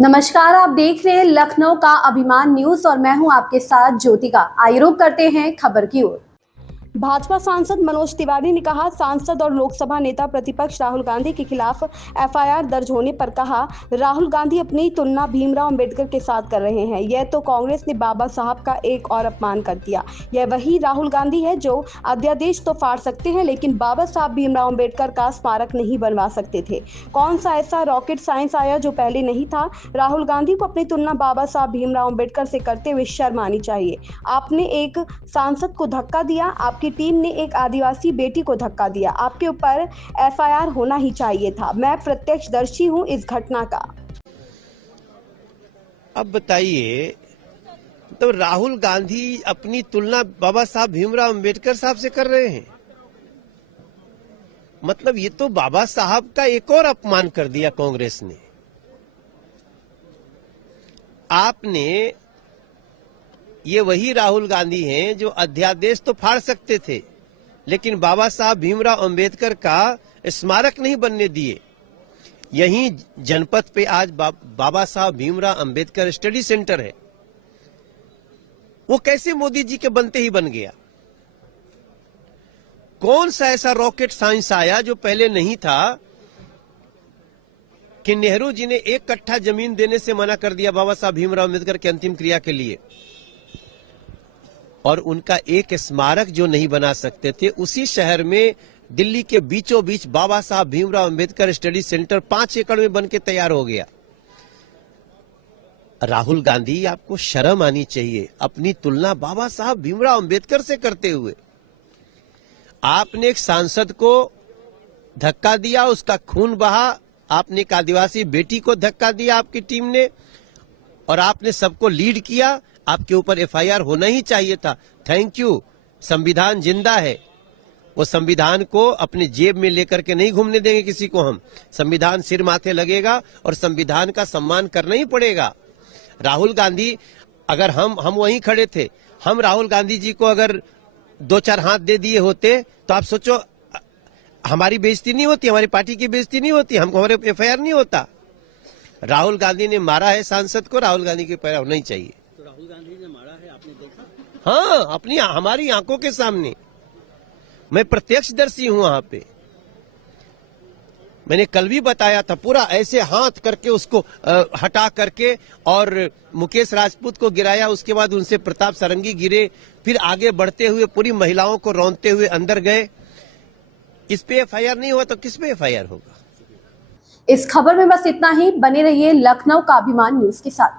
नमस्कार, आप देख रहे हैं लखनऊ का अभिमान न्यूज और मैं हूं आपके साथ ज्योतिका। आइए रुक करते हैं खबर की ओर। भाजपा सांसद मनोज तिवारी ने कहा, सांसद और लोकसभा नेता प्रतिपक्ष राहुल गांधी के खिलाफ एफआईआर दर्ज होने पर कहा, राहुल गांधी अपनी तुलना भीमराव अंबेडकर के साथ कर रहे हैं। यह तो कांग्रेस ने बाबा साहब का एक और अपमान कर दिया। यह वही राहुल गांधी है जो अध्यादेश तो फाड़ सकते हैं लेकिन बाबा साहब भीमराव अंबेडकर का स्मारक नहीं बनवा सकते थे। कौन सा ऐसा रॉकेट साइंस आया जो पहले नहीं था? राहुल गांधी को अपनी तुलना बाबा साहब भीमराव अंबेडकर से करते हुए शर्म आनी चाहिए। आपने एक सांसद को धक्का दिया, आपकी टीम ने एक आदिवासी बेटी को धक्का दिया। आपके ऊपर एफआईआर होना ही चाहिए था। मैं प्रत्यक्षदर्शी हूं इस घटना का। अब बताइए, तो राहुल गांधी अपनी तुलना बाबा साहब भीमराव अंबेडकर साहब से कर रहे हैं। मतलब ये तो बाबा साहब का एक और अपमान कर दिया कांग्रेस ने। आपने ये वही राहुल गांधी हैं जो अध्यादेश तो फाड़ सकते थे लेकिन बाबा साहब भीमराव अंबेडकर का स्मारक नहीं बनने दिए। यहीं जनपद पे आज बाबा साहब भीमराव अंबेडकर स्टडी सेंटर है। वो कैसे मोदी जी के बनते ही बन गया? कौन सा ऐसा रॉकेट साइंस आया जो पहले नहीं था कि नेहरू जी ने 1 कट्ठा जमीन देने से मना कर दिया बाबा साहब भीमराव अंबेडकर की अंतिम क्रिया के लिए, और उनका एक स्मारक जो नहीं बना सकते थे, उसी शहर में दिल्ली के बीचों बीच बाबा साहब भीमराव अंबेडकर स्टडी सेंटर 5 एकड़ में बनके तैयार हो गया। राहुल गांधी, आपको शर्म आनी चाहिए अपनी तुलना बाबा साहब भीमराव अंबेडकर से करते हुए। आपने एक सांसद को धक्का दिया, उसका खून बहा। आपने एक आदिवासी बेटी को धक्का दिया आपकी टीम ने, और आपने सबको लीड किया। आपके ऊपर एफआईआर होना ही चाहिए था। Thank you. संविधान जिंदा है। वो संविधान को अपने जेब में लेकर के नहीं घूमने देंगे किसी को हम। संविधान सिर माथे लगेगा और संविधान का सम्मान करना ही पड़ेगा। राहुल गांधी, अगर हम वहीं खड़े थे, हम राहुल गांधी जी को अगर 2-4 हाथ दे दिए होते तो आप सोचो हमारी बेइज्जती नहीं होती, हमारी पार्टी की बेइज्जती नहीं होती, हमको हमारे एफआईआर नहीं होता। राहुल गांधी ने मारा है सांसद को, राहुल गांधी के एफआईआर होना ही चाहिए। तो राहुल गांधी ने मारा है, आपने देखा? हाँ, अपनी हमारी आंखों के सामने। मैं प्रत्यक्षदर्शी हूं वहां पे। मैंने कल भी बताया था, पूरा ऐसे हाथ करके उसको हटा करके और मुकेश राजपूत को गिराया। उसके बाद उनसे प्रताप सारंगी गिरे। फिर आगे बढ़ते हुए पूरी महिलाओं को रौंदते हुए अंदर गए। इस पे एफआईआर नहीं हुआ तो किस पे एफआईआर होगा? इस खबर में बस इतना ही। बने रहिए लखनऊ का अभिमान न्यूज के साथ।